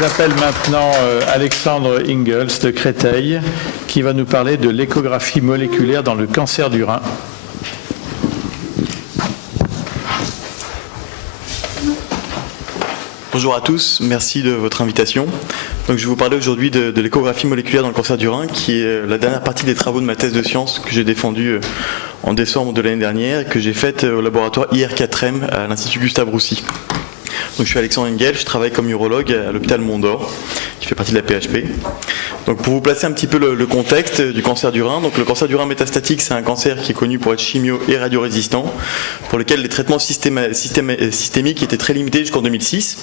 J'appelle maintenant Alexandre Ingels de Créteil qui va nous parler de l'échographie moléculaire dans le cancer du rein. Bonjour à tous, merci de votre invitation. Donc, je vais vous parler aujourd'hui de l'échographie moléculaire dans le cancer du rein, qui est la dernière partie des travaux de ma thèse de sciences que j'ai défendue en décembre de l'année dernière et que j'ai faite au laboratoire IR4M à l'Institut Gustave Roussy. Donc, je suis Alexandre Engel, je travaille comme urologue à l'hôpital Mont-d'Or, qui fait partie de la PHP. Donc, pour vous placer un petit peu le contexte du cancer du rein, donc le cancer du rein métastatique, c'est un cancer qui est connu pour être chimio- et radiorésistant, pour lequel les traitements systémiques étaient très limités jusqu'en 2006.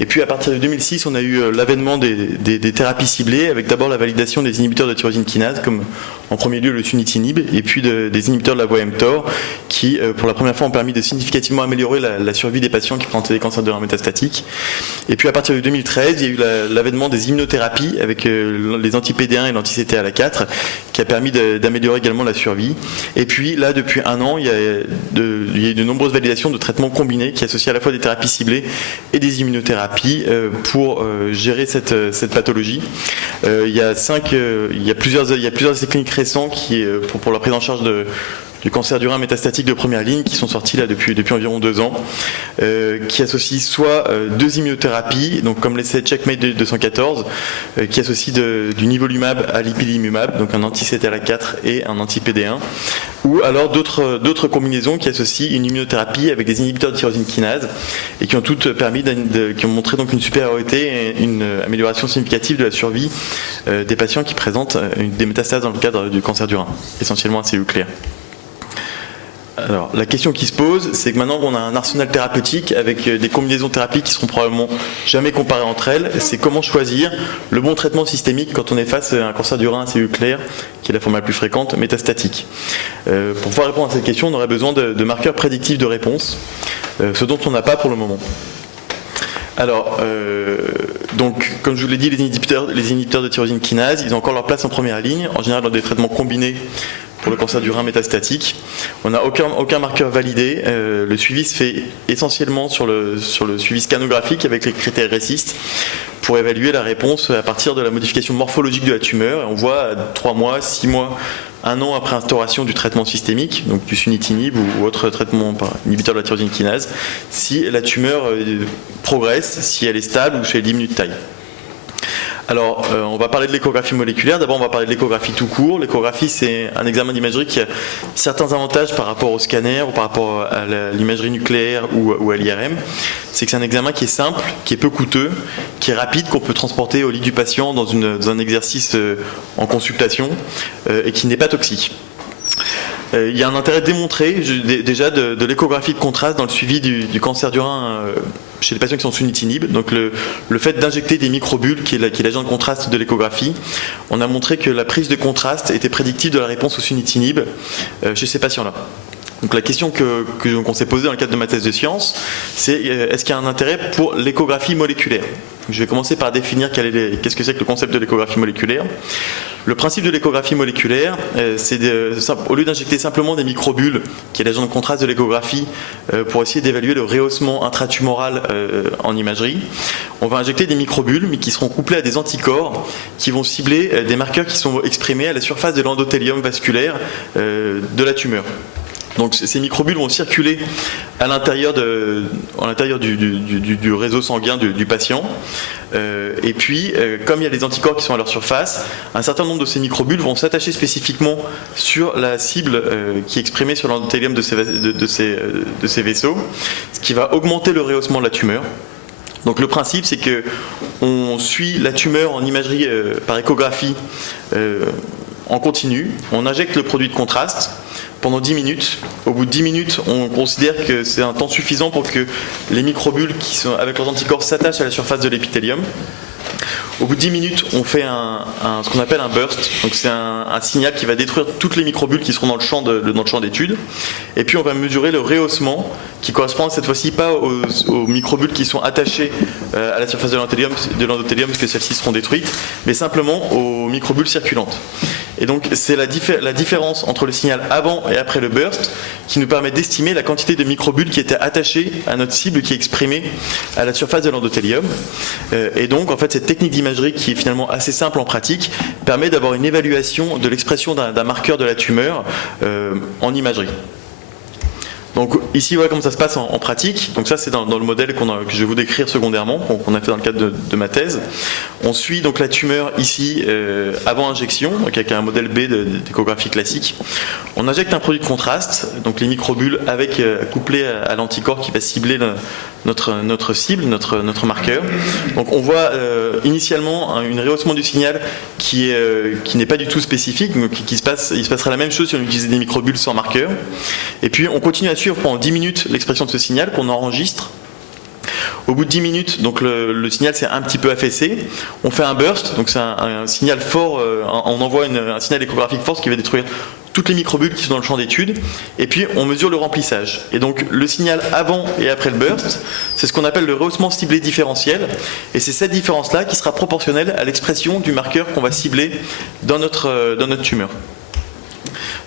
Et puis à partir de 2006, on a eu l'avènement des thérapies ciblées, avec d'abord la validation des inhibiteurs de tyrosine kinase, comme en premier lieu le sunitinib, et puis des inhibiteurs de la voie mTOR, qui pour la première fois ont permis de significativement améliorer la survie des patients qui présentaient des cancers du rein métastatiques. Et puis à partir de 2013, il y a eu l'avènement des immunothérapies avec les anti-PD1 et l'anti-CTLA4 qui a permis d'améliorer également la survie. Et puis là, depuis un an, il y a eu de nombreuses validations de traitements combinés qui associent à la fois des thérapies ciblées et des immunothérapies pour gérer cette pathologie. Il y a plusieurs essais cliniques récents qui, pour la prise en charge du cancer du rein métastatique de première ligne qui sont sortis là depuis environ 2 ans, qui associent soit deux immunothérapies, donc comme l'essai Checkmate 214, qui associe du nivolumab à l'ipilimumab, donc un anti-CTLA4 et un anti-PD1, ou alors d'autres combinaisons qui associent une immunothérapie avec des inhibiteurs de tyrosine kinase et qui ont toutes permis qui ont montré donc une supériorité et une amélioration significative de la survie des patients qui présentent des métastases dans le cadre du cancer du rein, essentiellement à cellules claires. Alors, la question qui se pose, c'est que maintenant qu'on a un arsenal thérapeutique avec des combinaisons thérapiques qui seront probablement jamais comparées entre elles, c'est comment choisir le bon traitement systémique quand on est face à un cancer du rein à cellules claires, qui est la forme la plus fréquente, métastatique. Pour pouvoir répondre à cette question, on aurait besoin de marqueurs prédictifs de réponse, ce dont on n'a pas pour le moment. Alors, donc, comme je vous l'ai dit, les inhibiteurs de tyrosine kinase, ils ont encore leur place en première ligne, en général dans des traitements combinés pour le cancer du rein métastatique. On n'a aucun marqueur validé. Le suivi se fait essentiellement sur le suivi scanographique avec les critères RECIST pour évaluer la réponse à partir de la modification morphologique de la tumeur. Et on voit à 3 mois, 6 mois, 1 an après instauration du traitement systémique, donc du sunitinib ou autre traitement par inhibiteur de la tyrosine kinase, si la tumeur progresse, si elle est stable ou si elle diminue de taille. Alors, on va parler de l'échographie moléculaire. D'abord, on va parler de l'échographie tout court. L'échographie, c'est un examen d'imagerie qui a certains avantages par rapport au scanner ou par rapport à l'imagerie nucléaire ou à l'IRM. C'est que c'est un examen qui est simple, qui est peu coûteux, qui est rapide, qu'on peut transporter au lit du patient dans un exercice en consultation et qui n'est pas toxique. Il y a un intérêt démontré déjà de l'échographie de contraste dans le suivi du cancer du rein chez les patients qui sont sunitinib. Donc le fait d'injecter des microbules, qui est l'agent de contraste de l'échographie, on a montré que la prise de contraste était prédictive de la réponse au sunitinib chez ces patients-là. Donc la question qu'on s'est posée dans le cadre de ma thèse de sciences, c'est est-ce qu'il y a un intérêt pour l'échographie moléculaire ? Je vais commencer par définir qu'est-ce que c'est que le concept de l'échographie moléculaire. Le principe de l'échographie moléculaire, c'est au lieu d'injecter simplement des microbules, qui est l'agent de contraste de l'échographie, pour essayer d'évaluer le rehaussement intratumoral en imagerie, on va injecter des microbules, mais qui seront couplés à des anticorps qui vont cibler des marqueurs qui sont exprimés à la surface de l'endothélium vasculaire de la tumeur. Donc ces microbules vont circuler à l'intérieur du réseau sanguin du patient. Et puis, comme il y a des anticorps qui sont à leur surface, un certain nombre de ces microbules vont s'attacher spécifiquement sur la cible qui est exprimée sur l'endothélium de ces vaisseaux, ce qui va augmenter le rehaussement de la tumeur. Donc le principe, c'est qu'on suit la tumeur en imagerie par échographie en continu, on injecte le produit de contraste pendant 10 minutes. Au bout de 10 minutes, on considère que c'est un temps suffisant pour que les microbules qui sont avec leurs anticorps s'attachent à la surface de l'épithélium. Au bout de 10 minutes, on fait ce qu'on appelle un burst. Donc c'est un signal qui va détruire toutes les microbules qui seront dans le champ d'étude. Et puis on va mesurer le rehaussement qui correspond cette fois-ci pas aux microbules qui sont attachées à la surface de l'endothélium parce que celles-ci seront détruites, mais simplement aux microbules circulantes. Et donc c'est la différence entre le signal avant et après le burst qui nous permet d'estimer la quantité de microbules qui étaient attachées à notre cible qui est exprimée à la surface de l'endothélium. Et donc en fait cette technique d'imagerie qui est finalement assez simple en pratique permet d'avoir une évaluation de l'expression d'un marqueur de la tumeur en imagerie. Donc ici voilà comment ça se passe en pratique. Donc ça c'est dans le modèle que je vais vous décrire secondairement, qu'on a fait dans le cadre de ma thèse. On suit donc la tumeur ici avant injection, donc avec un modèle B d'échographie classique. On injecte un produit de contraste, donc les microbules avec couplé à l'anticorps qui va cibler notre cible, notre marqueur. Donc on voit initialement un rehaussement du signal qui n'est pas du tout spécifique, donc il se passera la même chose si on utilisait des microbules sans marqueur. Et puis on continue à suivre pendant 10 minutes l'expression de ce signal qu'on enregistre. Au bout de 10 minutes, donc le signal s'est un petit peu affaissé. On fait un burst, donc c'est un signal fort, on envoie un signal échographique fort qui va détruire toutes les microbules qui sont dans le champ d'étude, et puis on mesure le remplissage. Et donc le signal avant et après le burst, c'est ce qu'on appelle le rehaussement ciblé différentiel, et c'est cette différence-là qui sera proportionnelle à l'expression du marqueur qu'on va cibler dans notre tumeur.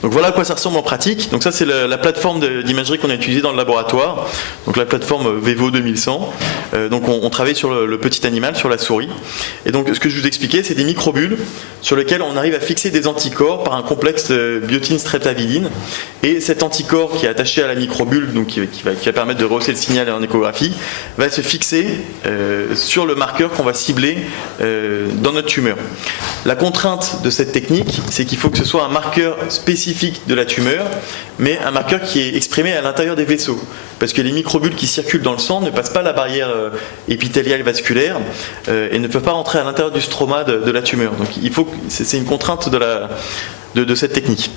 Donc voilà à quoi ça ressemble en pratique. Donc ça c'est la plateforme d'imagerie qu'on a utilisée dans le laboratoire, donc la plateforme Vevo 2100. Donc on travaille sur le petit animal, sur la souris. Et donc ce que je vous expliquais, c'est des microbules sur lesquels on arrive à fixer des anticorps par un complexe biotine-streptavidine. Et cet anticorps qui est attaché à la microbule, donc qui va permettre de rehausser le signal en échographie, va se fixer sur le marqueur qu'on va cibler dans notre tumeur. La contrainte de cette technique, c'est qu'il faut que ce soit un marqueur spécifique de la tumeur, mais un marqueur qui est exprimé à l'intérieur des vaisseaux. Parce que les microbules qui circulent dans le sang ne passent pas la barrière épithéliale vasculaire et ne peuvent pas rentrer à l'intérieur du stroma de la tumeur. Donc c'est une contrainte de cette technique.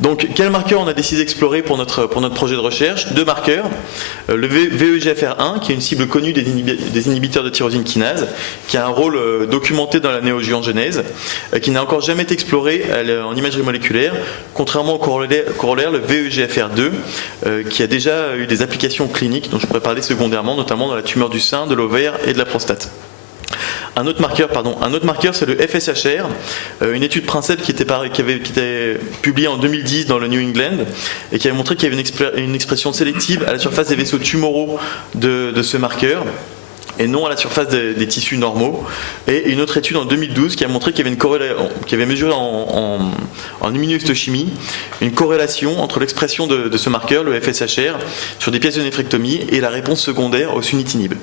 Donc, quel marqueur on a décidé d'explorer pour notre projet de recherche? 2 marqueurs. Le VEGFR1, qui est une cible connue des inhibiteurs de tyrosine kinase, qui a un rôle documenté dans la néoangiogenèse, qui n'a encore jamais été exploré en imagerie moléculaire, contrairement au corollaire, le VEGFR2, qui a déjà eu des applications cliniques dont je pourrais parler secondairement, notamment dans la tumeur du sein, de l'ovaire et de la prostate. Un autre marqueur, c'est le FSHR, une étude Princep qui était publiée en 2010 dans le New England et qui avait montré qu'il y avait une expression sélective à la surface des vaisseaux tumoraux de ce marqueur et non à la surface des tissus normaux. Et une autre étude en 2012 qui a montré qu'il y avait qui avait mesuré en immunohistochimie une corrélation entre l'expression de ce marqueur, le FSHR, sur des pièces de néphrectomie et la réponse secondaire au sunitinib.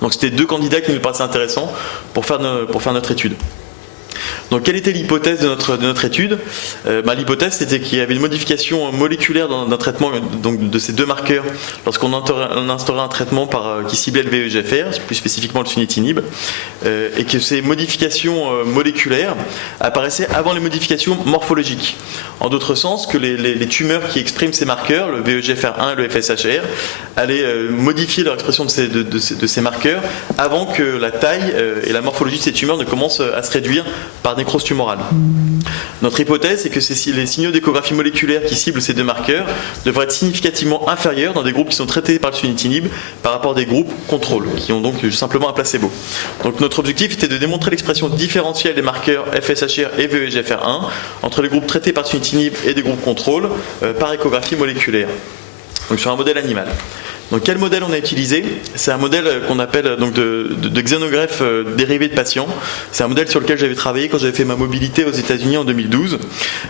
Donc c'était 2 candidats qui nous paraissaient intéressants pour faire notre étude. Donc quelle était l'hypothèse de notre étude? L'hypothèse c'était qu'il y avait une modification moléculaire d'un traitement donc de ces 2 marqueurs lorsqu'on instaurait un traitement qui ciblait le VEGFR, plus spécifiquement le sunitinib, et que ces modifications moléculaires apparaissaient avant les modifications morphologiques. En d'autres sens, que les tumeurs qui expriment ces marqueurs, le VEGFR1 et le FSHR, allaient modifier leur expression de ces marqueurs avant que la taille et la morphologie de ces tumeurs ne commencent à se réduire par nécrose tumorale. Notre hypothèse est que les signaux d'échographie moléculaire qui ciblent ces 2 marqueurs devraient être significativement inférieurs dans des groupes qui sont traités par le sunitinib par rapport à des groupes contrôle, qui ont donc simplement un placebo. Donc notre objectif était de démontrer l'expression différentielle des marqueurs FSHR et VEGFR1 entre les groupes traités par le sunitinib et des groupes contrôle par échographie moléculaire, donc sur un modèle animal. Donc quel modèle on a utilisé? C'est un modèle qu'on appelle donc de xénogreffe dérivé de patients. C'est un modèle sur lequel j'avais travaillé quand j'avais fait ma mobilité aux États-Unis en 2012.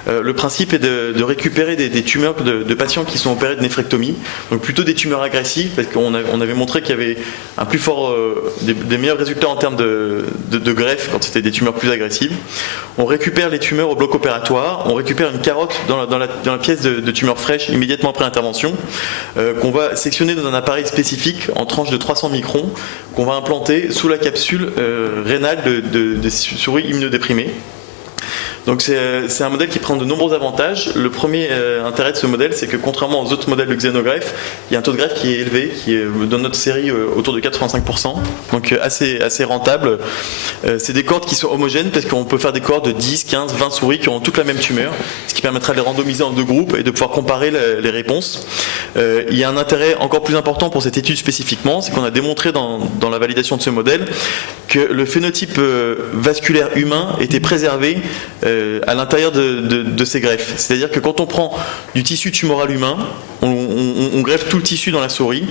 Le principe est de récupérer des tumeurs de patients qui sont opérés de néphrectomie, donc plutôt des tumeurs agressives, parce qu'on avait montré qu'il y avait un plus fort, des meilleurs résultats en termes de greffe quand c'était des tumeurs plus agressives. On récupère les tumeurs au bloc opératoire, on récupère une carotte dans la pièce de tumeurs fraîches immédiatement après intervention, qu'on va sectionner dans un appareil spécifique en tranche de 300 microns qu'on va implanter sous la capsule rénale des souris immunodéprimées. Donc c'est un modèle qui prend de nombreux avantages. Le premier intérêt de ce modèle, c'est que contrairement aux autres modèles de xénogreffe, il y a un taux de greffe qui est élevé, qui est dans notre série autour de 85%, donc assez rentable. C'est des cohortes qui sont homogènes parce qu'on peut faire des cohortes de 10, 15, 20 souris qui ont toutes la même tumeur, ce qui permettra de les randomiser en 2 groupes et de pouvoir comparer les réponses. Il y a un intérêt encore plus important pour cette étude spécifiquement, c'est qu'on a démontré dans la validation de ce modèle que le phénotype vasculaire humain était préservé à l'intérieur de ces greffes. C'est-à-dire que quand on prend du tissu tumoral humain, on greffe tout le tissu dans la souris,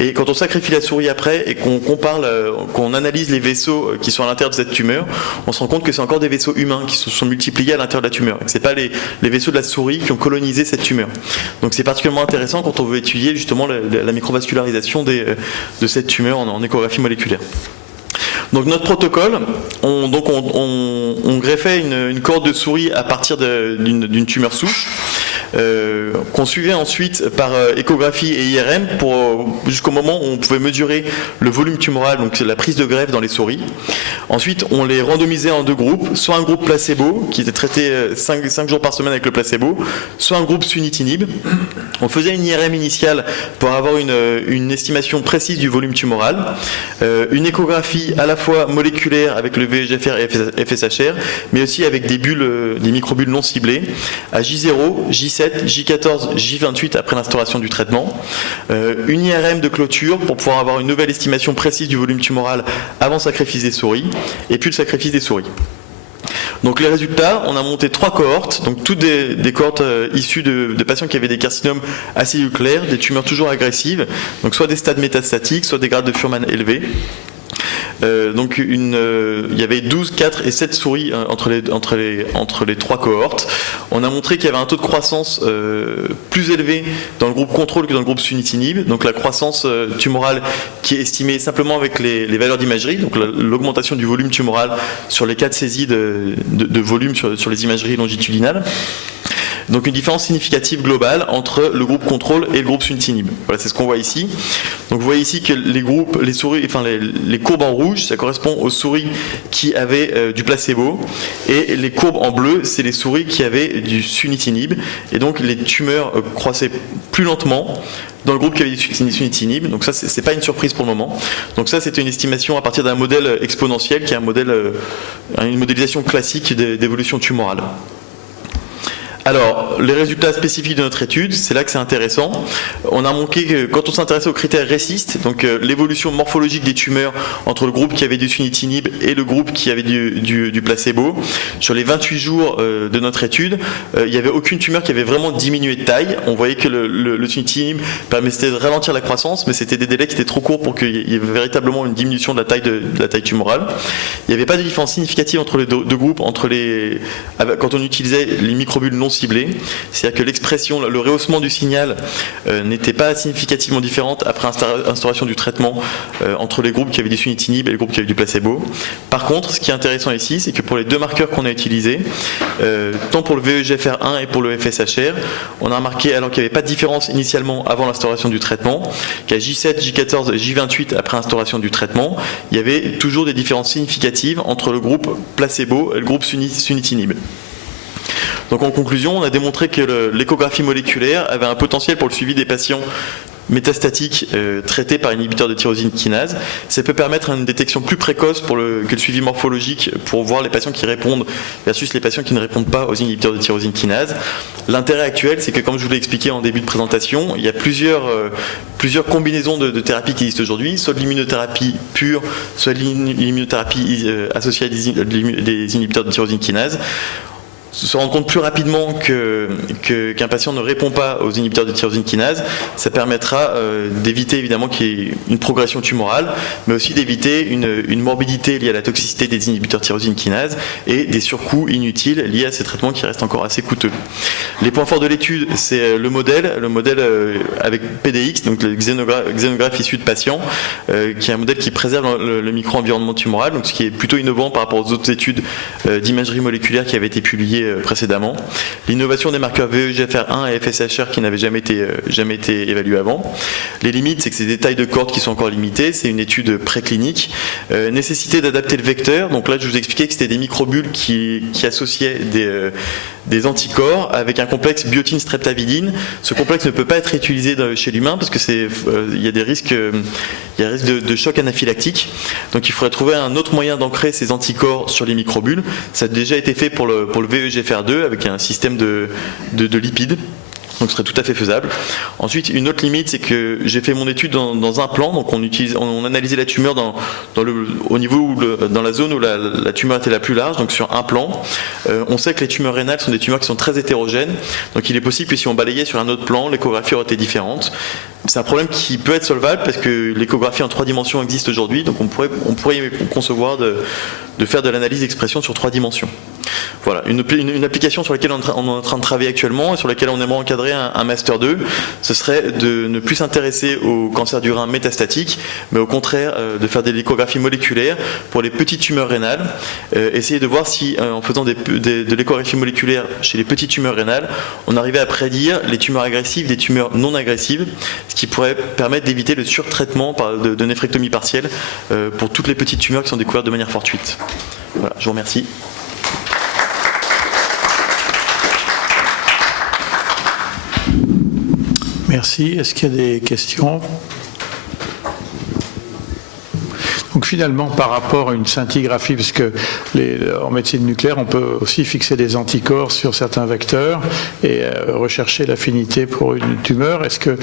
et quand on sacrifie la souris après et qu'on analyse les vaisseaux qui sont à l'intérieur de cette tumeur, on se rend compte que c'est encore des vaisseaux humains qui se sont multipliés à l'intérieur de la tumeur. Ce n'est pas les vaisseaux de la souris qui ont colonisé cette tumeur. Donc c'est particulièrement intéressant quand on veut étudier justement la microvascularisation de cette tumeur en échographie moléculaire. Donc notre protocole, on greffait une cohorte de souris à partir d'une tumeur souche, qu'on suivait ensuite par échographie et IRM jusqu'au moment où on pouvait mesurer le volume tumoral, donc la prise de greffe dans les souris. Ensuite, on les randomisait en 2 groupes, soit un groupe placebo qui était traité 5 jours par semaine avec le placebo, soit un groupe sunitinib. On faisait une IRM initiale pour avoir une estimation précise du volume tumoral, une échographie à la fois moléculaire avec le VEGFR et FSHR, mais aussi avec des microbules non ciblées à J0, J7, J14, J28 après l'instauration du traitement, une IRM de clôture pour pouvoir avoir une nouvelle estimation précise du volume tumoral avant sacrifice des souris, et puis le sacrifice des souris. Donc les résultats, on a monté 3 cohortes, donc toutes des cohortes issues de patients qui avaient des carcinomes aciduclaires, des tumeurs toujours agressives, donc soit des stades métastatiques, soit des grades de Fuhrmann élevés. Il y avait 12, 4 et 7 souris entre les 3 cohortes. On a montré qu'il y avait un taux de croissance plus élevé dans le groupe contrôle que dans le groupe sunitinib. Donc la croissance tumorale qui est estimée simplement avec les valeurs d'imagerie, donc l'augmentation du volume tumoral sur les cas de saisie de volume sur les imageries longitudinales. Donc une différence significative globale entre le groupe contrôle et le groupe sunitinib. Voilà, c'est ce qu'on voit ici. Donc vous voyez ici que les courbes en rouge, ça correspond aux souris qui avaient du placebo, et les courbes en bleu, c'est les souris qui avaient du sunitinib. Et donc les tumeurs croissaient plus lentement dans le groupe qui avait du sunitinib. Donc ça, c'est pas une surprise pour le moment. Donc ça, c'était une estimation à partir d'un modèle exponentiel qui est une modélisation classique d'évolution tumorale. Alors, les résultats spécifiques de notre étude, c'est là que c'est intéressant. On a montré que quand on s'intéressait aux critères RECIST, donc l'évolution morphologique des tumeurs entre le groupe qui avait du sunitinib et le groupe qui avait du placebo, sur les 28 jours de notre étude, il n'y avait aucune tumeur qui avait vraiment diminué de taille. On voyait que le sunitinib permettait de ralentir la croissance, mais c'était des délais qui étaient trop courts pour qu'il y ait véritablement une diminution de la taille tumorale. Il n'y avait pas de différence significative entre les deux groupes, quand on utilisait les microbules non ciblées, c'est-à-dire que l'expression, le rehaussement du signal n'était pas significativement différente après instauration du traitement entre les groupes qui avaient du sunitinib et les groupes qui avaient du placebo. Par contre, ce qui est intéressant ici, c'est que pour les 2 marqueurs qu'on a utilisés, tant pour le VEGFR1 et pour le FSHR, on a remarqué, alors qu'il n'y avait pas de différence initialement avant l'instauration du traitement, qu'à J7, J14 et J28 après instauration du traitement, il y avait toujours des différences significatives entre le groupe placebo et le groupe sunitinib. Donc en conclusion, on a démontré que l'échographie moléculaire avait un potentiel pour le suivi des patients métastatiques traités par inhibiteur de tyrosine kinase. Ça peut permettre une détection plus précoce que le suivi morphologique pour voir les patients qui répondent versus les patients qui ne répondent pas aux inhibiteurs de tyrosine kinase. L'intérêt actuel, c'est que comme je vous l'ai expliqué en début de présentation, il y a plusieurs combinaisons de thérapies qui existent aujourd'hui, soit de l'immunothérapie pure, soit de l'immunothérapie associée à des inhibiteurs de tyrosine kinase. Se rendre compte plus rapidement qu'un patient ne répond pas aux inhibiteurs de tyrosine kinase, ça permettra d'éviter évidemment qu'il y ait une progression tumorale, mais aussi d'éviter une morbidité liée à la toxicité des inhibiteurs de tyrosine kinase et des surcoûts inutiles liés à ces traitements qui restent encore assez coûteux. Les points forts de l'étude, c'est le modèle avec PDX, donc le xénographe issu de patients, qui est un modèle qui préserve le micro-environnement tumoral, donc ce qui est plutôt innovant par rapport aux autres études d'imagerie moléculaire qui avaient été publiées précédemment. L'innovation des marqueurs VEGFR1 et FSHR qui n'avaient jamais été évalués avant. Les limites, c'est que c'est des tailles de cohortes qui sont encore limitées, c'est une étude préclinique. Nécessité d'adapter le vecteur, donc là je vous expliquais que c'était des microbules qui associaient des anticorps avec un complexe biotine-streptavidine. Ce complexe ne peut pas être utilisé chez l'humain parce que il y a des risques de choc anaphylactique. Donc il faudrait trouver un autre moyen d'ancrer ces anticorps sur les microbules. Ça a déjà été fait pour le VEGFR2 avec un système de lipides. Donc ce serait tout à fait faisable. Ensuite, une autre limite, c'est que j'ai fait mon étude dans un plan, donc on analysait la tumeur au niveau dans la zone où la tumeur était la plus large, donc sur un plan. On sait que les tumeurs rénales sont des tumeurs qui sont très hétérogènes, donc il est possible que si on balayait sur un autre plan, l'échographie aurait été différente. C'est un problème qui peut être solvable parce que l'échographie en 3 dimensions existe aujourd'hui, donc on pourrait concevoir de faire de l'analyse d'expression sur 3 dimensions. Voilà, une application sur laquelle on est en train de travailler actuellement et sur laquelle on aimerait encadrer un Master 2, ce serait de ne plus s'intéresser au cancer du rein métastatique, mais au contraire de faire des échographies moléculaires pour les petites tumeurs rénales, essayer de voir si en faisant de l'échographie moléculaire chez les petites tumeurs rénales, on arrivait à prédire les tumeurs agressives des tumeurs non agressives, ce qui pourrait permettre d'éviter le surtraitement de néphrectomie partielle pour toutes les petites tumeurs qui sont découvertes de manière fortuite. Voilà, je vous remercie. Merci. Est-ce qu'il y a des questions? Donc finalement, par rapport à une scintigraphie, parce que en médecine nucléaire, on peut aussi fixer des anticorps sur certains vecteurs et rechercher l'affinité pour une tumeur. Est-ce que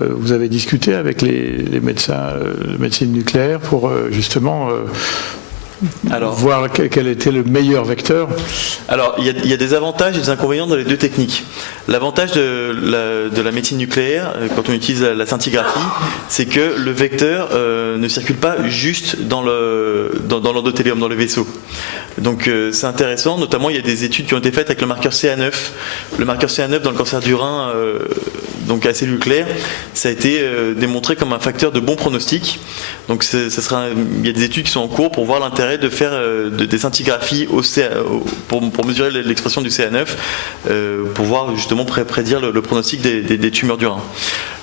vous avez discuté avec les médecins de médecine nucléaire pour justement voir quel était le meilleur vecteur? Alors, il y a des avantages et des inconvénients dans les deux techniques. L'avantage de la médecine nucléaire, quand on utilise la scintigraphie, c'est que le vecteur ne circule pas juste dans l'endothélium, dans le vaisseau. Donc c'est intéressant, notamment il y a des études qui ont été faites avec le marqueur CA9. Le marqueur CA9 dans le cancer du rein, donc à cellules claires, ça a été démontré comme un facteur de bon pronostic. Donc il y a des études qui sont en cours pour voir l'intérêt de faire des scintigraphies pour mesurer l'expression du CA9, pour voir justement prédire le pronostic des tumeurs du rein.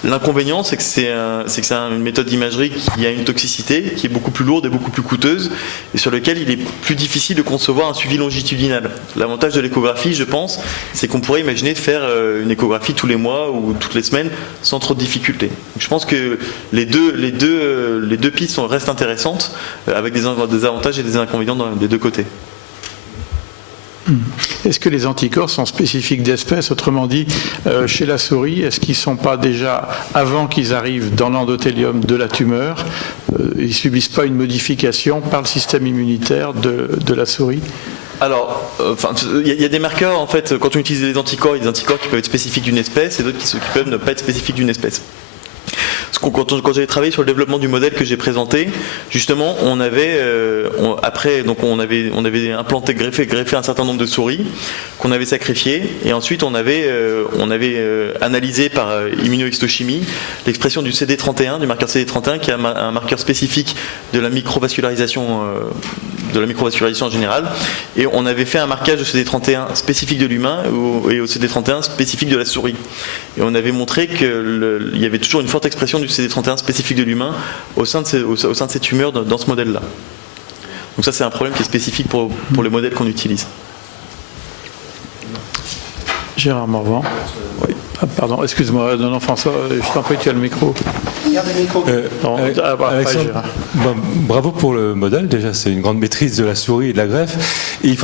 L'inconvénient, c'est que c'est une méthode d'imagerie qui a une toxicité qui est beaucoup plus lourde et beaucoup plus coûteuse et sur lequel il est plus difficile de concevoir un suivi longitudinal. L'avantage de l'échographie, je pense, c'est qu'on pourrait imaginer de faire une échographie tous les mois ou toutes les semaines sans trop de difficultés. Donc, je pense que les deux pistes restent intéressantes avec des avantages et des inconvénients des deux côtés. Est-ce que les anticorps sont spécifiques d'espèces? Autrement dit, chez la souris, est-ce qu'ils ne sont pas déjà, avant qu'ils arrivent dans l'endothélium de la tumeur, ils ne subissent pas une modification par le système immunitaire de la souris? Alors, il y a des marqueurs, en fait, quand on utilise les anticorps, il y a des anticorps qui peuvent être spécifiques d'une espèce et d'autres qui peuvent ne pas être spécifiques d'une espèce. Quand j'avais travaillé sur le développement du modèle que j'ai présenté, justement, on avait implanté, greffé un certain nombre de souris qu'on avait sacrifiées, et ensuite on avait analysé par immunohistochimie l'expression du CD31, du marqueur CD31, qui est un marqueur spécifique de la microvascularisation en général, et on avait fait un marquage de CD31 spécifique de l'humain et au CD31 spécifique de la souris. Et on avait montré qu'il y avait toujours une forte expression du CD31 spécifique de l'humain au sein de ces tumeurs dans ce modèle-là. Donc ça, c'est un problème qui est spécifique pour les modèles qu'on utilise. Gérard Morvan. Oui. Ah, pardon, excuse-moi, non, François, je t'en prie, tu as le micro. Regarde le micro. Alexandre, bravo pour le modèle, déjà c'est une grande maîtrise de la souris et de la greffe. Et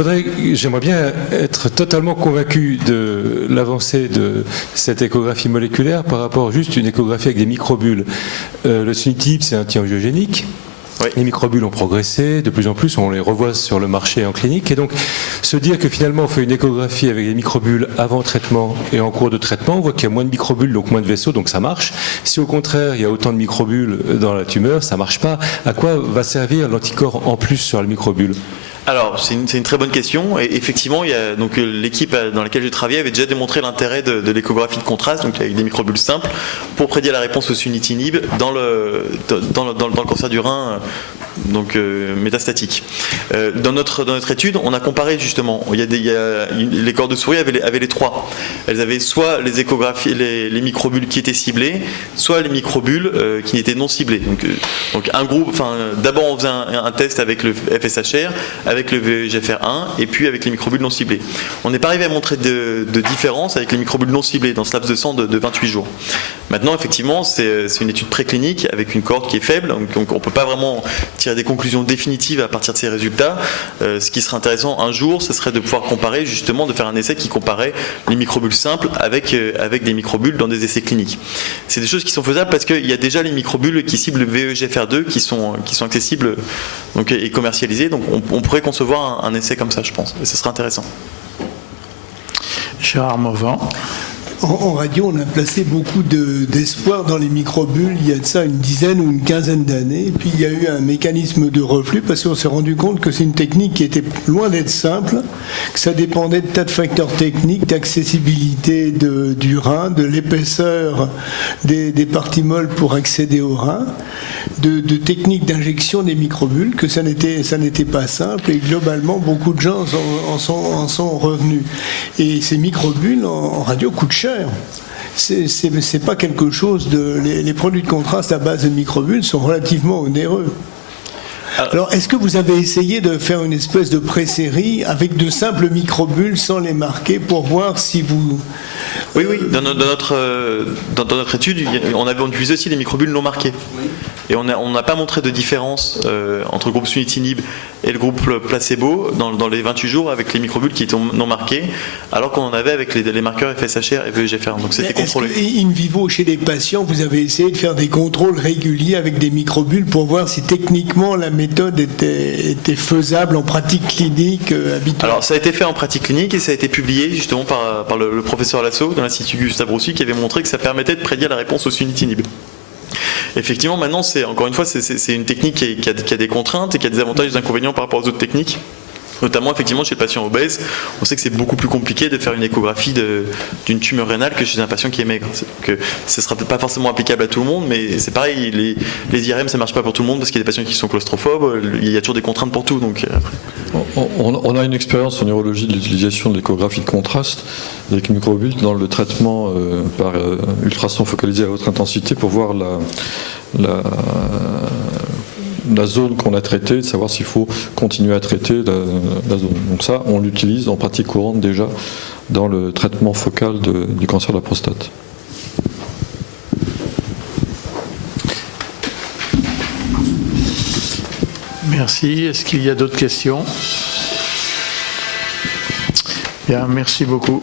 j'aimerais bien être totalement convaincu de l'avancée de cette échographie moléculaire par rapport juste à une échographie avec des microbules. Le sunitinib, c'est un antiangiogénique. Oui. Les microbules ont progressé, de plus en plus on les revoit sur le marché en clinique, et donc se dire que finalement on fait une échographie avec des microbules avant traitement et en cours de traitement, on voit qu'il y a moins de microbules, donc moins de vaisseaux, donc ça marche. Si au contraire il y a autant de microbules dans la tumeur, ça marche pas. À quoi va servir l'anticorps en plus sur les microbules? Alors, c'est une très bonne question. Et effectivement, l'équipe dans laquelle j'ai travaillé avait déjà démontré l'intérêt de l'échographie de contraste, donc avec des microbules simples, pour prédire la réponse au sunitinib dans le cancer du rein, donc métastatique. Dans notre étude, on a comparé justement. Les corps de souris avaient les trois. Elles avaient soit les échographies, les microbules qui étaient ciblées, soit les microbules qui étaient non ciblées. Donc un groupe. D'abord, on faisait un test avec le FSHR, avec le VEGFR1 et puis avec les microbules non ciblées. On n'est pas arrivé à montrer de différence avec les microbules non ciblées dans ce laps de temps de 28 jours. Maintenant, effectivement, c'est une étude préclinique avec une cohorte qui est faible, donc on ne peut pas vraiment tirer des conclusions définitives à partir de ces résultats. Ce qui serait intéressant un jour, ce serait de pouvoir comparer, justement, de faire un essai qui comparait les microbules simples avec des microbules dans des essais cliniques. C'est des choses qui sont faisables parce qu'il y a déjà les microbules qui ciblent le VEGFR2 qui sont accessibles donc, et commercialisés. Donc on pourrait concevoir un essai comme ça, je pense, et ce serait intéressant. Gérard Morvan. En radio, on a placé beaucoup d'espoir dans les microbules il y a de ça une dizaine ou une quinzaine d'années. Puis il y a eu un mécanisme de reflux parce qu'on s'est rendu compte que c'est une technique qui était loin d'être simple, que ça dépendait de tas de facteurs techniques, d'accessibilité du rein, de l'épaisseur des parties molles pour accéder au rein, de techniques d'injection des microbules, que ça n'était pas simple et globalement beaucoup de gens en sont revenus. Et ces microbules en radio coûtent cher. C'est pas quelque chose les produits de contraste à base de microbules sont relativement onéreux. Alors, est-ce que vous avez essayé de faire une espèce de pré-série avec de simples microbules sans les marquer pour voir si vous... Oui. Dans notre étude, on avait utilisé aussi les microbules non marqués. Et on n'a pas montré de différence entre le groupe sunitinib et le groupe placebo dans les 28 jours avec les microbules qui étaient non marqués, alors qu'on en avait avec les marqueurs FSHR et VEGFR. Donc c'était contrôlé. Est-ce que, in vivo, chez les patients, vous avez essayé de faire des contrôles réguliers avec des microbules pour voir si techniquement la méthode était faisable en pratique clinique habituelle? Alors ça a été fait en pratique clinique et ça a été publié justement par le professeur Lasso de l'Institut Gustave Roussy qui avait montré que ça permettait de prédire la réponse au sunitinib. Effectivement, maintenant, encore une fois, c'est une technique qui a des contraintes et qui a des avantages et des inconvénients par rapport aux autres techniques. Notamment, effectivement, chez le patient obèse, on sait que c'est beaucoup plus compliqué de faire une échographie d'une tumeur rénale que chez un patient qui est maigre. Que ce ne sera pas forcément applicable à tout le monde, mais c'est pareil, les IRM, ça ne marche pas pour tout le monde parce qu'il y a des patients qui sont claustrophobes, il y a toujours des contraintes pour tout. Donc, après. On a une expérience en neurologie de l'utilisation de l'échographie de contraste avec microbules dans le traitement par ultrason focalisé à haute intensité pour voir la zone qu'on a traitée, de savoir s'il faut continuer à traiter la zone. Donc ça, on l'utilise en pratique courante déjà dans le traitement focal du cancer de la prostate. Merci. Est-ce qu'il y a d'autres questions? Bien, merci beaucoup.